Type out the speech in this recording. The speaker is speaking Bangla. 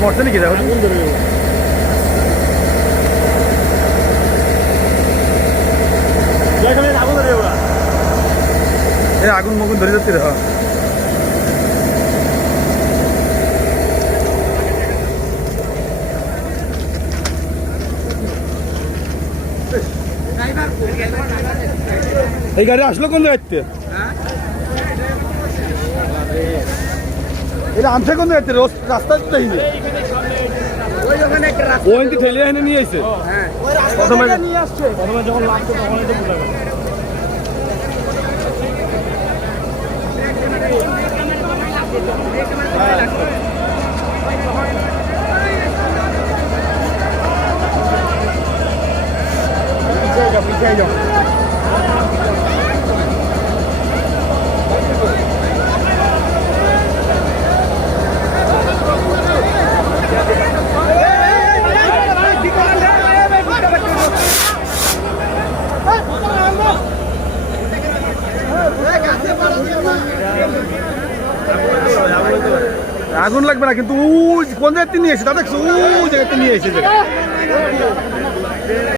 মরছে নাকি দেখো আগুন মগুন ধরে যাচ্ছে রে এই গাড়ি আসলো কোন জায়গাতে এটা আনছে কোন জায়গাতে রাস্তা দেখিনি ওই ঠেলে এনে নিয়ে আসছে প্রথমে যখন লাগতো তখন তো বুঝা গেল পিছিয়ে যাও আগুন লাগবে না কিন্তু কোন জায়গাতে নিয়ে এসে তা দেখছো জায়গাতে নিয়ে এসেছে